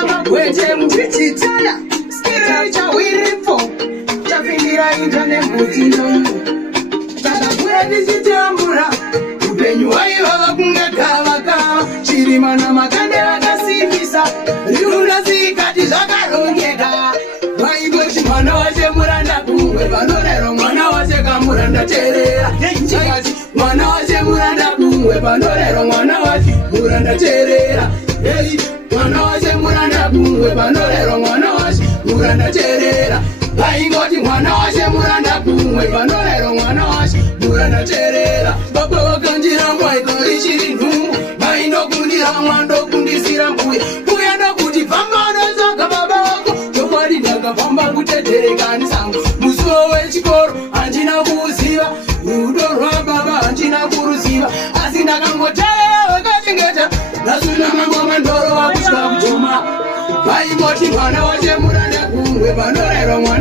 Chapinda magwete muchichitaya skira chawiripo chapindira intane mutindo takakura tichitambura upenyu waivava kunga gavakava chirima namakande vakasimbisa riunda zikati zvakarongeka vaingoti mwana wache muranda kumwe vanorero mwana wache kamuranda terera chikati mwana wache muranda kumwe vanorero mwana wache muranda terera mwana wache muranda kumwe vanorero mwana wache muranda terera vaingoti mwana wache muranda kumwe vanorero mwana wache muranda terera baba vakanjira mwaiko ichiri nhumbu vaindokundira mwandokundisira mbuya mbuya ndokuti pambanotsvaga baba vako chokwadi ndakafamba kuteterekani sangu musuwo wechikoro handina kuuziva rudo rwababa handina kuruziva asi ndakangoteera wakachengeta ndasuna mangoma ndoro wakutya kutoma vaingoti mwana wache muranda kumwe vanorero mwana